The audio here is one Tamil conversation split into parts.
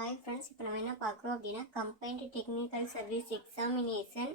ஹாய் ஃப்ரெண்ட்ஸ், இப்போ நம்ம என்ன பார்க்குறோம் அப்படின்னா combined technical service examination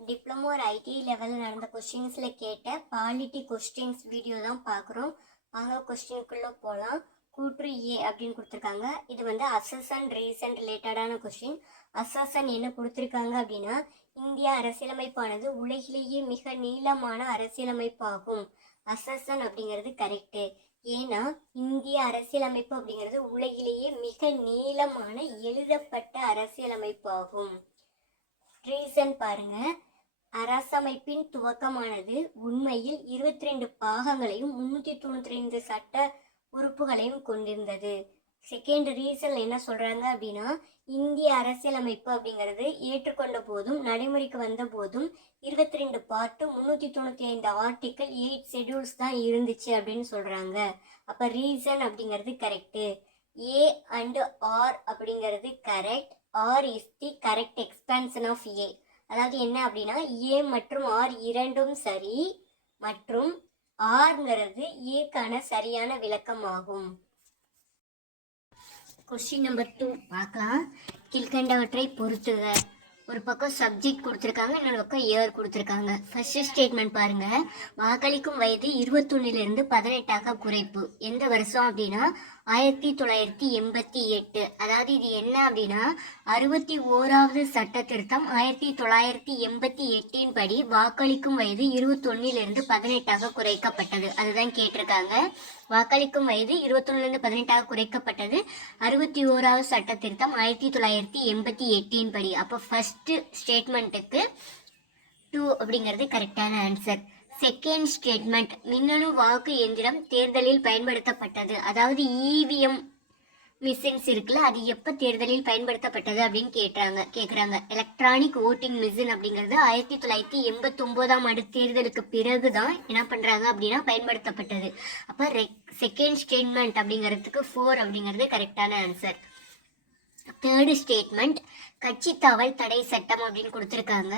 diploma ஒரு ஐடி லெவலில் நடந்த கொஸ்டின்ஸில் கேட்ட பாலிட்டி கொஸ்டின்ஸ் வீடியோ தான் பார்க்குறோம். வாங்க கொஸ்டினுக்குள்ளே போகலாம். கூற்று ஏ அப்படின்னு கொடுத்துருக்காங்க. இது வந்து அசஸ் ரீசன் ரிலேட்டடான கொஸ்டின். அசஸன் என்ன கொடுத்துருக்காங்க அப்படின்னா, இந்திய அரசியலமைப்பானது உலகிலேயே மிக நீளமான அரசியலமைப்பாகும். அசஸன் அப்படிங்கிறது கரெக்டு. ஏன்னா இந்திய அரசியலமைப்பு அப்படிங்கிறது உலகிலேயே மிக நீளமான எழுதப்பட்ட அரசியலமைப்பாகும். ரீசன் பாருங்க, அரசமைப்பின் துவக்கமானது உண்மையில் 22 பாகங்களையும் 392 சட்ட உறுப்புகளையும் கொண்டிருந்தது. செகண்ட் ரீசன் என்ன சொல்றாங்க அப்படின்னா, இந்திய அரசியலமைப்பு அப்படிங்கிறது ஏற்றுக்கொண்ட போதும் நடைமுறைக்கு வந்த போதும் 22 பார்ட்டு 395 ஆர்டிக்கல் 8 ஷெடியூல்ஸ் தான் இருந்துச்சு அப்படின்னு சொல்றாங்க. அப்ப ரீசன் அப்படிங்கிறது கரெக்டு. ஏ அண்ட் ஆர் அப்படிங்கிறது correct. R is the correct expansion of A. அதாவது என்ன அப்படின்னா, ஏ மற்றும் ஆர் இரண்டும் சரி மற்றும் ஆர்ங்கிறது ஏக்கான சரியான விளக்கமாகும். கொஸ்டின் நம்பர் 2 பார்க்கலாம். கீழ்கண்டவற்றை பொறுத்துக. ஒரு பக்கம் சப்ஜெக்ட் கொடுத்துருக்காங்க, இன்னொரு பக்கம் இயர் கொடுத்துருக்காங்க. ஃபர்ஸ்ட் ஸ்டேட்மெண்ட் பாருங்க, வாக்களிக்கும் வயது 21 18 குறைப்பு. எந்த வருஷம் அப்படின்னா 1988. அதாவது இது என்ன அப்படின்னா 61வது சட்ட திருத்தம் 1988 படி வாக்களிக்கும் வயது 21 18 குறைக்கப்பட்டது. அதுதான் கேட்டிருக்காங்க. வாக்களிக்கும் வயது 21 18 குறைக்கப்பட்டது 61வது சட்ட திருத்தம் 1988 படி. அப்போ ஃபர்ஸ்ட் ஸ்டேட்மெண்ட்டுக்கு 2 அப்படிங்கிறது கரெக்டான ஆன்சர். செகண்ட் ஸ்டேட்மெண்ட், மின்னணு வாக்கு எந்திரம் தேர்தலில் பயன்படுத்தப்பட்டது. அதாவது இவிஎம் மிஷின்ஸ் இருக்குல்ல, அது எப்போ தேர்தலில் பயன்படுத்தப்பட்டது அப்படின்னு கேட்குறாங்க. எலக்ட்ரானிக் ஓட்டிங் மிஷின் அப்படிங்கிறது 1989ஆம் ஆண்டு தேர்தலுக்கு பிறகு தான் என்ன பண்ணுறாங்க அப்படின்னா பயன்படுத்தப்பட்டது. அப்போ செகண்ட் ஸ்டேட்மெண்ட் அப்படிங்கிறதுக்கு 4 அப்படிங்கிறது கரெக்டான ஆன்சர். தேர்டு ஸ்டேட்மெண்ட், கட்சி தாவல் தடை சட்டம் அப்படின்னு கொடுத்துருக்காங்க.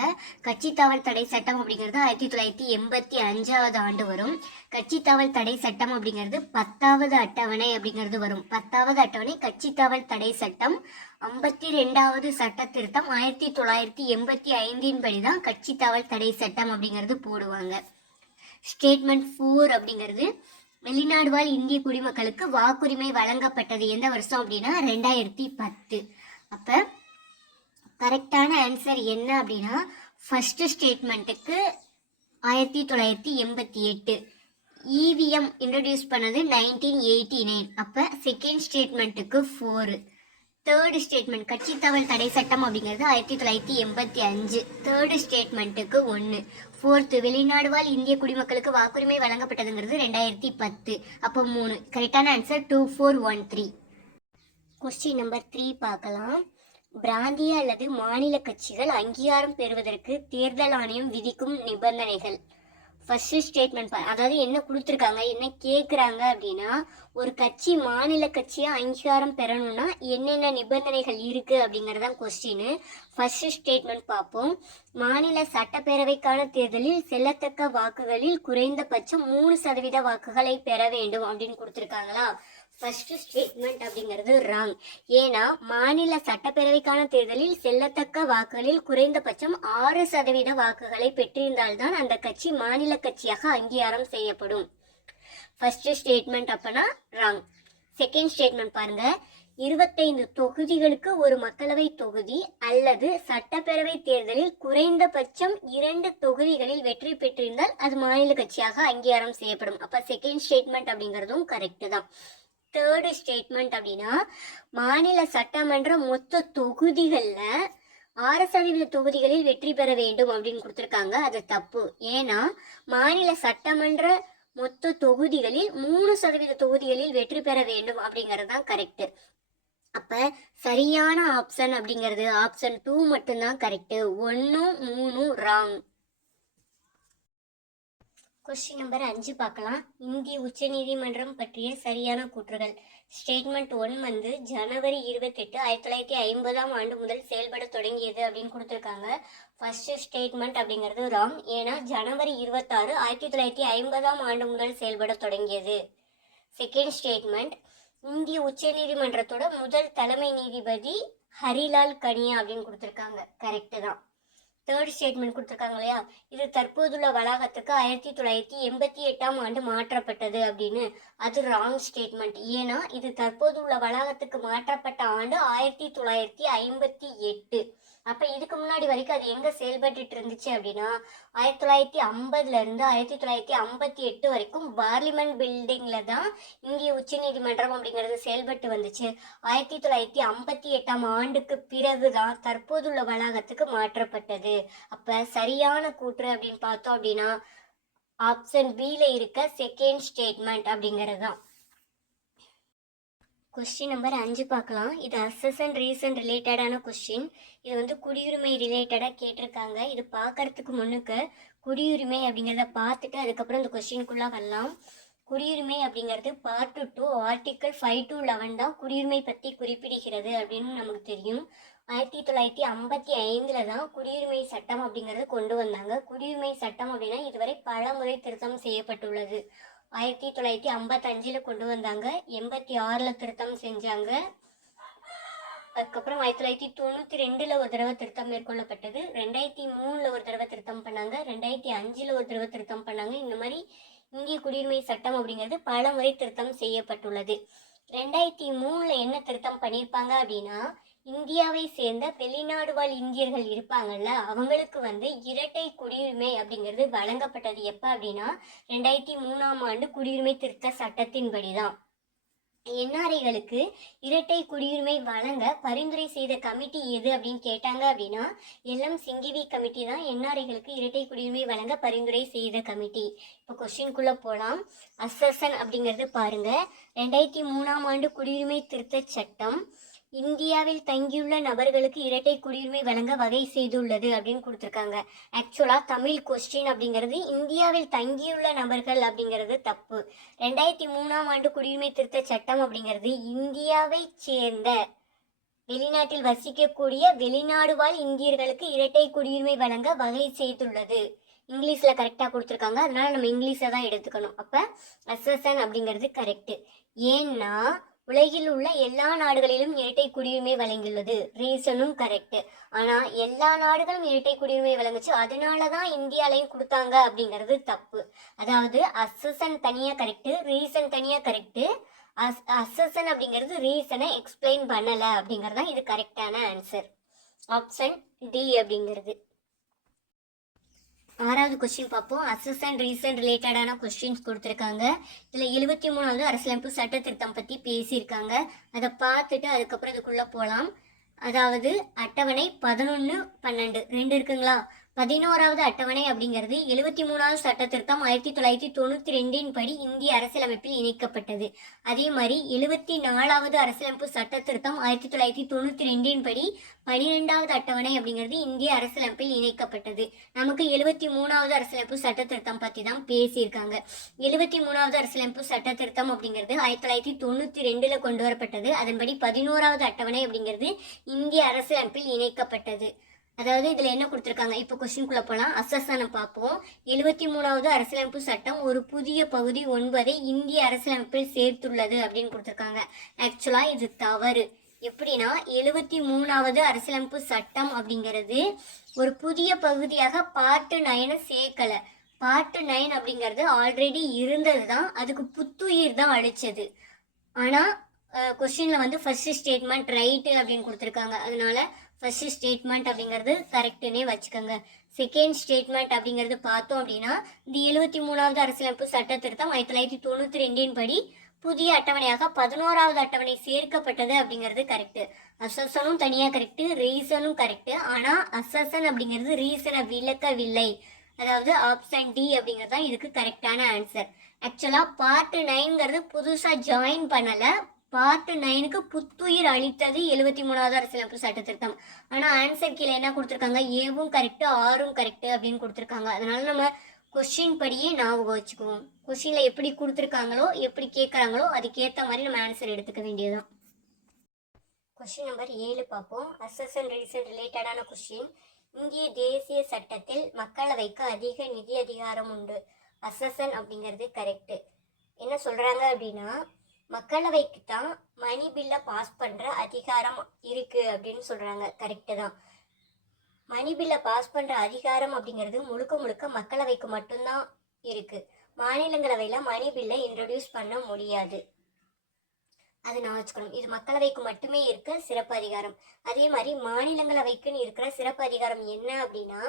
கட்சி தாவல் தடை சட்டம் அப்படிங்கிறது 1985ஆவது ஆண்டு வரும். கட்சி தாவல் தடை சட்டம் அப்படிங்கிறது 10வது அட்டவணை அப்படிங்கிறது வரும். 10வது அட்டவணை கட்சி தாவல் தடை சட்டம். 52வது சட்ட திருத்தம் 1985 படி தான் கட்சி தாவல் தடை சட்டம் அப்படிங்கிறது போடுவாங்க. ஸ்டேட்மெண்ட் 4 அப்படிங்கிறது, வெளிநாடு வாழ் இந்திய குடிமக்களுக்கு வாக்குரிமை வழங்கப்பட்டது எந்த வருஷம் அப்படின்னா 2010. அப்ப கரெக்டான ஆன்சர் என்ன அப்படின்னா ஃபர்ஸ்ட் ஸ்டேட்மெண்ட்டுக்கு 1988. இவிஎம் இன்ட்ரடியூஸ் பண்ணது 1989. அப்ப செகண்ட் ஸ்டேட்மெண்ட்டுக்கு 4. தேர்டு ஸ்டேட்மெண்ட், கட்சி தாவல் தடை சட்டம் அப்படிங்கிறது 1985. தேர்டு ஸ்டேட்மெண்ட்டுக்கு 1. ஃபோர்த்து, வெளிநாடு வாழ் இந்திய குடிமக்களுக்கு வாக்குரிமை வழங்கப்பட்டதுங்கிறது 2010. அப்போ 3. கரெக்டான ஆன்சர் 2 4 1 3. கொஸ்டின் நம்பர் 3 பார்க்கலாம். பிராந்திய அல்லது மாநில கட்சிகள் அங்கீகாரம் பெறுவதற்கு தேர்தல் ஆணையம் விதிக்கும் நிபந்தனைகள். ஃபர்ஸ்ட் ஸ்டேட்மெண்ட், அதாவது என்ன கொடுத்துருக்காங்க, என்ன கேட்குறாங்க அப்படின்னா, ஒரு கட்சி மாநில கட்சியை அங்கீகாரம் பெறணும்னா என்னென்ன நிபந்தனைகள் இருக்குது அப்படிங்கிறதான் கொஸ்டின். ஃபர்ஸ்ட் ஸ்டேட்மெண்ட் பார்ப்போம். மாநில சட்டப்பேரவைக்கான தேர்தலில் செல்லத்தக்க வாக்குகளில் குறைந்தபட்சம் 3% வாக்குகளை பெற வேண்டும் அப்படின்னு கொடுத்துருக்காங்களா. ஃபர்ஸ்ட் ஸ்டேட்மெண்ட் அப்படிங்கிறது ராங். ஏன்னா மாநில சட்டப்பேரவைக்கான தேர்தலில் செல்லத்தக்க வாக்குகளில் குறைந்தபட்சம் 6% வாக்குகளை பெற்றிருந்தால்தான் அந்த கட்சி மாநில கட்சியாக அங்கீகாரம் செய்யப்படும். ஃபர்ஸ்ட் ஸ்டேட்மெண்ட் அப்பனா ராங். செகண்ட் ஸ்டேட்மெண்ட் பாருங்க, 25 தொகுதிகளுக்கு ஒரு மக்களவை தொகுதி அல்லது சட்டப்பேரவை தேர்தலில் குறைந்தபட்சம் 2 தொகுதிகளில் வெற்றி பெற்றிருந்தால் அது மாநில கட்சியாக அங்கீகாரம் செய்யப்படும். அப்ப செகண்ட் ஸ்டேட்மெண்ட் அப்படிங்கிறதும் கரெக்ட் தான். தேர்டு ஸ்டேட்மெண்ட் அப்படின்னா, மாநில சட்டமன்ற மொத்த தொகுதிகளில் 6% தொகுதிகளில் வெற்றி பெற வேண்டும் அப்படின்னு கொடுத்துருக்காங்க. அது தப்பு. ஏன்னா மாநில சட்டமன்ற மொத்த தொகுதிகளில் 3% தொகுதிகளில் வெற்றி பெற வேண்டும் அப்படிங்கிறது தான் கரெக்ட். அப்ப சரியான ஆப்ஷன் அப்படிங்கிறது ஆப்ஷன் 2 மட்டும்தான் கரெக்ட். 1 3 ராங். கொஸ்டின் நம்பர் 5 பார்க்கலாம். இந்திய உச்ச நீதிமன்றம் பற்றிய சரியான கூற்றுகள். ஸ்டேட்மெண்ட் 1 வந்து ஜனவரி 28 1950ஆம் ஆண்டு முதல் செயல்பட தொடங்கியது அப்படின்னு கொடுத்துருக்காங்க. ஃபர்ஸ்ட் ஸ்டேட்மெண்ட் அப்படிங்கிறது ராங். ஏன்னா ஜனவரி 26 1950ஆம் ஆண்டு முதல் செயல்பட தொடங்கியது. செகண்ட் ஸ்டேட்மெண்ட், இந்திய உச்சநீதிமன்றத்தோட முதல் தலைமை நீதிபதி ஹரிலால் கனியா அப்படின்னு கொடுத்துருக்காங்க. கரெக்டு தான். தேர்ட் ஸ்டேட்மெண்ட் கொடுத்துருக்காங்க இல்லையா, இது தற்போதுள்ள வளாகத்துக்கு 1988 மாற்றப்பட்டது அப்படின்னு. அது ராங் ஸ்டேட்மெண்ட். ஏன்னா இது தற்போதுள்ள வளாகத்துக்கு மாற்றப்பட்ட ஆண்டு 1958. அப்ப இதுக்கு முன்னாடி வரைக்கும் அது எங்க செயல்பட்டு இருந்துச்சு அப்படின்னா 1950 இருந்து 1958 வரைக்கும் பார்லிமெண்ட் பில்டிங்ல தான் இந்திய உச்ச நீதிமன்றம் அப்படிங்கிறது செயல்பட்டு வந்துச்சு. 1958 பிறகுதான் தற்போதுள்ள வளாகத்துக்கு மாற்றப்பட்டது. அப்ப சரியான கூற்று அப்படின்னு பார்த்தோம் அப்படின்னா ஆப்ஷன் பில இருக்க செகண்ட் ஸ்டேட்மெண்ட் அப்படிங்கிறது தான். கொஸ்டின் நம்பர் 5 பார்க்கலாம். இது அசஸ் அண்ட் ரீசன் ரிலேட்டடான கொஸ்டின். இது குடியுரிமை ரிலேட்டடாக கேட்டிருக்காங்க. இது பார்க்கறதுக்கு முன்னுக்கு குடியுரிமை அப்படிங்கிறத பார்த்துட்டு அதுக்கப்புறம் இந்த கொஸ்டினுக்குள்ளே வரலாம். குடியுரிமை அப்படிங்கிறது பார்ட் 2 ஆர்டிக்கல் 5 to 11 தான் குடியுரிமை பற்றி குறிப்பிடுகிறது அப்படின்னு நமக்கு தெரியும். 1955 தான் குடியுரிமை சட்டம் அப்படிங்கிறது கொண்டு வந்தாங்க. குடியுரிமை சட்டம் அப்படின்னா இதுவரை பல முறை திருத்தம் செய்யப்பட்டுள்ளது. 1955 கொண்டு வந்தாங்க, 86 திருத்தம் செஞ்சாங்க. அதுக்கப்புறம் 1992 ஒரு தடவை திருத்தம் மேற்கொள்ளப்பட்டது, 2003 ஒரு தடவை திருத்தம் பண்ணாங்க, 2005 ஒரு தடவை திருத்தம் பண்ணாங்க. இந்த மாதிரி இந்திய குடியுரிமை சட்டம் அப்படிங்கிறது பல முறை திருத்தம் செய்யப்பட்டுள்ளது. 2003 என்ன திருத்தம் பண்ணியிருப்பாங்க அப்படின்னா, இந்தியாவை சேர்ந்த வெளிநாடு வாழ் இந்தியர்கள் இருப்பாங்கல்ல, அவங்களுக்கு இரட்டை குடியுரிமை அப்படிங்கிறது வழங்கப்பட்டது. எப்ப அப்படின்னா 2003 குடியுரிமை திருத்த சட்டத்தின்படி தான். என்ஆர்ஐகளுக்கு இரட்டை குடியுரிமை வழங்க பரிந்துரை செய்த கமிட்டி எது அப்படின்னு கேட்டாங்க அப்படின்னா எல்எம் சிங்கிவி கமிட்டி தான் என்ஆர்ஐகளுக்கு இரட்டை குடியுரிமை வழங்க பரிந்துரை செய்த கமிட்டி. இப்போ கொஸ்டின்குள்ள போகலாம். அசசன் அப்படிங்கிறது பாருங்க, 2003 குடியுரிமை திருத்த சட்டம் இந்தியாவில் தங்கியுள்ள நபர்களுக்கு இரட்டை குடியுரிமை வழங்க வகை செய்துள்ளது அப்படின்னு கொடுத்துருக்காங்க. ஆக்சுவலாக தமிழ் கொஸ்டின் அப்படிங்கிறது இந்தியாவில் தங்கியுள்ள நபர்கள் அப்படிங்கிறது தப்பு. 2003 குடியுரிமை திருத்த சட்டம் அப்படிங்கிறது இந்தியாவை சேர்ந்த வெளிநாட்டில் வசிக்கக்கூடிய வெளிநாடு வாழ் இந்தியர்களுக்கு இரட்டை குடியுரிமை வழங்க வகை செய்துள்ளது. இங்கிலீஷில் கரெக்டாக கொடுத்துருக்காங்க, அதனால நம்ம இங்கிலீஷை தான் எடுத்துக்கணும். அப்போ அசசன் அப்படிங்கிறது கரெக்டு. ஏன்னா உலகில் உள்ள எல்லா நாடுகளிலும் இரட்டை குடியுரிமை வழங்கியுள்ளது. ரீசனும் கரெக்டு. ஆனால் எல்லா நாடுகளும் இரட்டை குடியுரிமை வழங்குச்சு, அதனால தான் இந்தியாலையும் கொடுத்தாங்க அப்படிங்கிறது தப்பு. அதாவது அசசன் தனியாக கரெக்டு, ரீசன் தனியாக கரெக்டு. அசசன் அப்படிங்கிறது ரீசனை எக்ஸ்பிளைன் பண்ணலை அப்படிங்கிறது தான் இது கரெக்டான ஆன்சர். ஆப்ஷன் டி அப்படிங்கிறது. 6வது கொஸ்டின் பார்ப்போம். அசஸ் அண்ட் ரீசன் ரிலேட்டடான கொஸ்டின்ஸ் கொடுத்துருக்காங்க. இதில் 73வது அரசியலமைப்பு சட்ட திருத்தம் பற்றி பேசியிருக்காங்க. அதை பார்த்துட்டு அதுக்கப்புறம் இதுக்குள்ளே போகலாம். அதாவது அட்டவணை 11, 12 2 இருக்குங்களா. 11வது அட்டவணை அப்படிங்கிறது 73வது சட்ட திருத்தம் 1992 படி இந்திய அரசியலமைப்பில் இணைக்கப்பட்டது. அதே மாதிரி 74வது அரசியலமைப்பு சட்ட திருத்தம் 1992 படி 12வது அட்டவணை அப்படிங்கிறது இந்திய அரசியலமைப்பில் இணைக்கப்பட்டது. நமக்கு 73வது அரசியலமைப்பு சட்ட திருத்தம் பற்றி தான் பேசியிருக்காங்க. 73வது அரசியலமைப்பு சட்ட திருத்தம் அப்படிங்கிறது 1992 கொண்டு வரப்பட்டது. அதன்படி 11வது அட்டவணை அப்படிங்கிறது இந்திய அரசியலமைப்பில் இணைக்கப்பட்டது. அதாவது இதில் என்ன கொடுத்துருக்காங்க, இப்போ கொஸ்டின்குள்ளே போகலாம். அசசனை பார்ப்போம். 73வது அரசியலமைப்பு சட்டம் ஒரு புதிய பகுதி 9 இந்திய அரசியலமைப்பில் சேர்த்துள்ளது அப்படின்னு கொடுத்துருக்காங்க. ஆக்சுவலாக இது தவறு. எப்படின்னா 73வது அரசியலமைப்பு சட்டம் அப்படிங்கிறது ஒரு புதிய பகுதியாக பார்ட் 9 சேர்க்கலை. பார்ட் 9 அப்படிங்கிறது ஆல்ரெடி இருந்தது தான், அதுக்கு புத்துயிர் தான் அளிச்சது. ஆனால் கொஸ்டினில் ஃபர்ஸ்ட் ஸ்டேட்மெண்ட் ரைட்டு அப்படின்னு கொடுத்துருக்காங்க. அதனால ஃபர்ஸ்ட் ஸ்டேட்மெண்ட் அப்படிங்கிறது கரெக்டுன்னே வச்சுக்கோங்க. செகண்ட் ஸ்டேட்மெண்ட் அப்படிங்கிறது பார்த்தோம் அப்படின்னா இந்த 73வது அரசியலமைப்பு சட்ட திருத்தம் 1992 படி புதிய அட்டவணையாக 11வது அட்டவணை சேர்க்கப்பட்டது அப்படிங்கிறது கரெக்டு. அசசனும் தனியாக கரெக்டு, ரீசனும் கரெக்டு. ஆனால் அசசன் அப்படிங்கிறது ரீசனை விளக்கவில்லை. அதாவது ஆப்ஷன் டி அப்படிங்கிறது தான் இதுக்கு கரெக்டான ஆன்சர். ஆக்சுவலாக பார்ட் 9ங்கிறது புதுசாக ஜாயின் பண்ணலை, பார்ட் 9க்கு புத்துயிர் அளித்தது 73வது அரசியலமைப்பு சட்ட திருத்தம். ஆனால் ஆன்சர் கீழே என்ன கொடுத்துருக்காங்க, ஏவும் கரெக்டு ஆரும் கரெக்டு அப்படின்னு கொடுத்துருக்காங்க. அதனால நம்ம கொஸ்டின் படியே ஞாபகம் வச்சுக்குவோம். கொஸ்டினில் எப்படி கொடுத்துருக்காங்களோ எப்படி கேட்குறாங்களோ அதுக்கேற்ற மாதிரி நம்ம ஆன்சர் எடுத்துக்க வேண்டியதுதான். கொஸ்டின் நம்பர் 7 பார்ப்போம். அசஸ் அண்ட் ரீசன் ரிலேட்டடான கொஸ்டின். இந்திய தேசிய சட்டத்தில் மக்களவைக்கு அதிக நிதி அதிகாரம் உண்டு. அசசன் அப்படிங்கிறது கரெக்டு. என்ன சொல்கிறாங்க அப்படின்னா மக்களவைக்கு தான் மணி பில்லை பாஸ் பண்ணுற அதிகாரம் இருக்கு அப்படின்னு சொல்கிறாங்க. கரெக்டு தான். மணி பில்லை பாஸ் பண்ணுற அதிகாரம் அப்படிங்கிறது முழுக்க முழுக்க மக்களவைக்கு மட்டும்தான் இருக்கு. மாநிலங்களவையில் மணி பில்லை இன்ட்ரடியூஸ் பண்ண முடியாது. அதை நான் வச்சுக்கணும். இது மக்களவைக்கு மட்டுமே இருக்க சிறப்பு அதிகாரம். அதே மாதிரி மாநிலங்களவைக்குன்னு இருக்கிற சிறப்பு அதிகாரம் என்ன அப்படின்னா,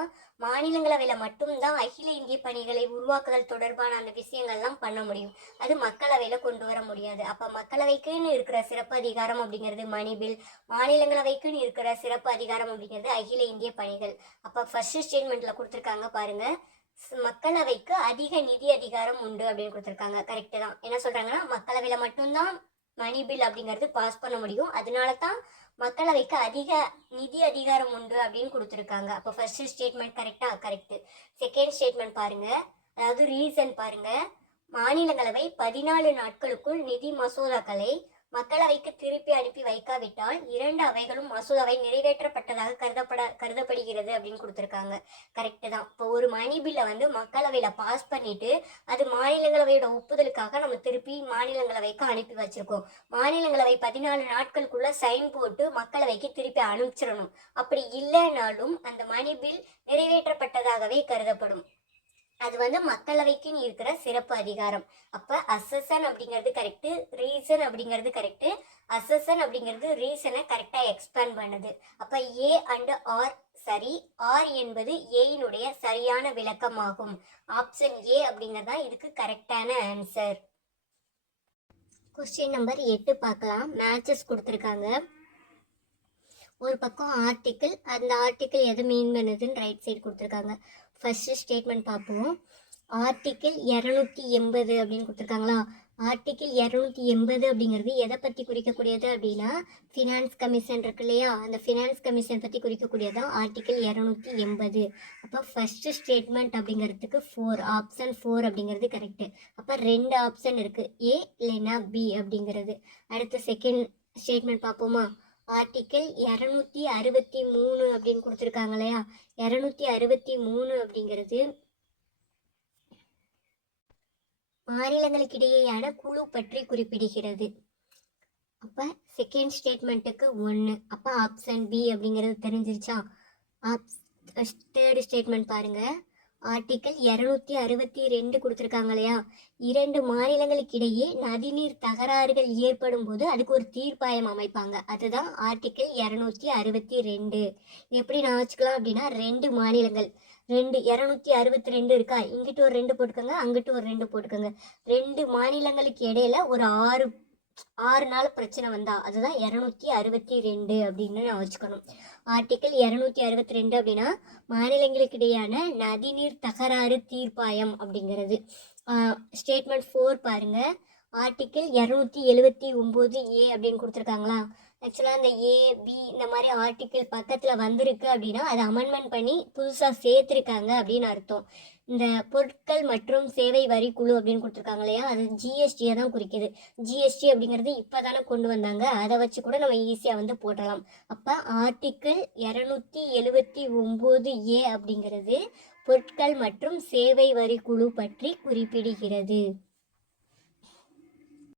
மாநிலங்களவையில் மட்டும்தான் அகில இந்திய பணிகளை உருவாக்குதல் தொடர்பான அந்த விஷயங்கள்லாம் பண்ண முடியும். அது மக்களவையில் கொண்டு வர முடியாது. அப்போ மக்களவைக்குன்னு இருக்கிற சிறப்பு அதிகாரம் அப்படிங்கிறது மணி பில், மாநிலங்களவைக்குன்னு இருக்கிற சிறப்பு அதிகாரம் அப்படிங்கிறது அகில இந்திய பணிகள். அப்போ ஃபர்ஸ்ட் ஸ்டேட்மெண்ட்டில் கொடுத்துருக்காங்க பாருங்க, மக்களவைக்கு அதிக நிதி அதிகாரம் உண்டு அப்படின்னு கொடுத்துருக்காங்க. கரெக்டு தான். என்ன சொல்கிறாங்கன்னா, மக்களவையில் மட்டும்தான் மணி பில் அப்படிங்கிறது பாஸ் பண்ண முடியும். அதனால தான் மக்களவைக்கு அதிக நிதி அதிகாரம் உண்டு அப்படின்னு கொடுத்துருக்காங்க. அப்போ ஃபர்ஸ்ட் ஸ்டேட்மெண்ட் கரெக்டா? கரெக்டு. செகண்ட் ஸ்டேட்மெண்ட் பாருங்க, அதாவது ரீசன் பாருங்க, மாநிலங்களவை 14 நாட்களுக்குள் நிதி மசோதாக்களை மக்களவைக்கு திருப்பி அனுப்பி வைக்காவிட்டால் 2 அவைகளும் மசோதாவை நிறைவேற்றப்பட்டதாக கருதப்படுகிறது அப்படின்னு கொடுத்துருக்காங்க. கரெக்டு தான். இப்போ ஒரு மணி பில்லை வந்து மக்களவையில் பாஸ் பண்ணிட்டு அது மாநிலங்களவையோட ஒப்புதலுக்காக நம்ம திருப்பி மாநிலங்களவைக்கு அனுப்பி வச்சிருக்கோம். மாநிலங்களவை 14 நாட்களுக்குள்ள சைன் போட்டு மக்களவைக்கு திருப்பி அனுப்பிச்சிடணும். அப்படி இல்லைனாலும் அந்த மணி பில் நிறைவேற்றப்பட்டதாகவே கருதப்படும். அது வந்து மக்களவைக்குன்னு இருக்கிற சிறப்பு அதிகாரம். அப்போ அசஷன் அப்படிங்கிறது கரெக்டு, ரீசன் அப்படிங்கிறது கரெக்டு. அசஷன் அப்படிங்கிறது ரீசனை கரெக்டாக எக்ஸ்பேண்ட் பண்ணுது. அப்போ ஏ அண்ட் ஆர் சரி, ஆர் என்பது ஏயினுடைய சரியான விளக்கமாகும். ஆப்ஷன் ஏ அப்படிங்கிறது தான் இதுக்கு கரெக்டான ஆன்சர். கொஸ்டின் நம்பர் 8 பார்க்கலாம். மேட்சஸ் கொடுத்துருக்காங்க. ஒரு பக்கம் ஆர்டிக்கிள், அந்த ஆர்டிக்கிள் எது மீன் பண்ணுதுன்னு ரைட் சைடு கொடுத்துருக்காங்க. ஃபர்ஸ்ட் ஸ்டேட்மெண்ட் பார்ப்போம். ஆர்டிக்கிள் 280 அப்படின்னு கொடுத்துருக்காங்களா. ஆர்டிக்கிள் 280 அப்படிங்கிறது எதை பற்றி குறிக்கக்கூடியது அப்படின்னா, ஃபினான்ஸ் கமிஷன் இருக்கு இல்லையா, அந்த ஃபினான்ஸ் கமிஷன் பற்றி குறிக்கக்கூடியதான் ஆர்டிக்கிள் 280. அப்போ ஃபர்ஸ்ட் ஸ்டேட்மெண்ட் அப்படிங்கிறதுக்கு 4, ஆப்ஷன் 4 அப்படிங்கிறது கரெக்டு. அப்போ 2 ஆப்ஷன் இருக்குது, ஏ இல்லைன்னா பி அப்படிங்கிறது. அடுத்து செகண்ட் ஸ்டேட்மெண்ட் பார்ப்போமா. ஆர்டிக்கிள் 263 அப்படின்னு கொடுத்துருக்காங்க இல்லையா. 263 அப்படிங்கிறது மாநிலங்களுக்கிடையேயான குழு பற்றி குறிப்பிடுகிறது. அப்போ செகண்ட் ஸ்டேட்மெண்ட்டுக்கு 1. அப்போ ஆப்ஷன் பி அப்படிங்கிறது தெரிஞ்சிருச்சா. தேர்ட் ஸ்டேட்மெண்ட் பாருங்க. ஆர்டிக்கிள் 262 கொடுத்துருக்காங்க இல்லையா. 2 மாநிலங்களுக்கிடையே நதிநீர் தகராறுகள் ஏற்படும் போது அதுக்கு ஒரு தீர்ப்பாயம் அமைப்பாங்க. அதுதான் ஆர்டிக்கிள் 262. எப்படி நான் வச்சுக்கலாம் அப்படின்னா, 2 மாநிலங்கள், 262 இருக்கா, இங்கிட்டு ஒரு 2 போட்டுக்கோங்க, அங்கிட்டு ஒரு 2 போட்டுக்கோங்க. 2 மாநிலங்களுக்கு இடையில ஒரு 6 நாள் பிரச்சனை வந்தா அதுதான் 262 அப்படின்னு நான் வச்சுக்கணும். ஆர்டிக்கிள் 262 அப்படின்னா மாநிலங்களுக்கு இடையான நதிநீர் தகராறு தீர்ப்பாயம் அப்படிங்கிறது. ஸ்டேட்மெண்ட் 4 பாருங்க. ஆர்டிக்கிள் 279 ஏ அப்படின்னு கொடுத்துருக்காங்களா. ஆக்சுவலாக அந்த ஏ பி இந்த மாதிரி ஆர்டிக்கிள் பக்கத்தில் வந்திருக்கு அப்படின்னா அதை அமெண்ட்மெண்ட் பண்ணி புதுசாக சேர்த்துருக்காங்க அப்படின்னு அர்த்தம். இந்த பொருட்கள் மற்றும் சேவை வரி குழு அப்படின்னு கொடுத்துருக்காங்க இல்லையா, அது ஜிஎஸ்டியை தான் குறிக்குது. ஜிஎஸ்டி அப்படிங்கிறது இப்போ தானே கொண்டு வந்தாங்க, அதை வச்சு கூட நம்ம ஈஸியாக வந்து போடலாம். அப்போ ஆர்டிக்கிள் 279 ஏ அப்படிங்கிறது பொருட்கள் மற்றும் சேவை வரி குழு பற்றி குறிப்பிடுகிறது.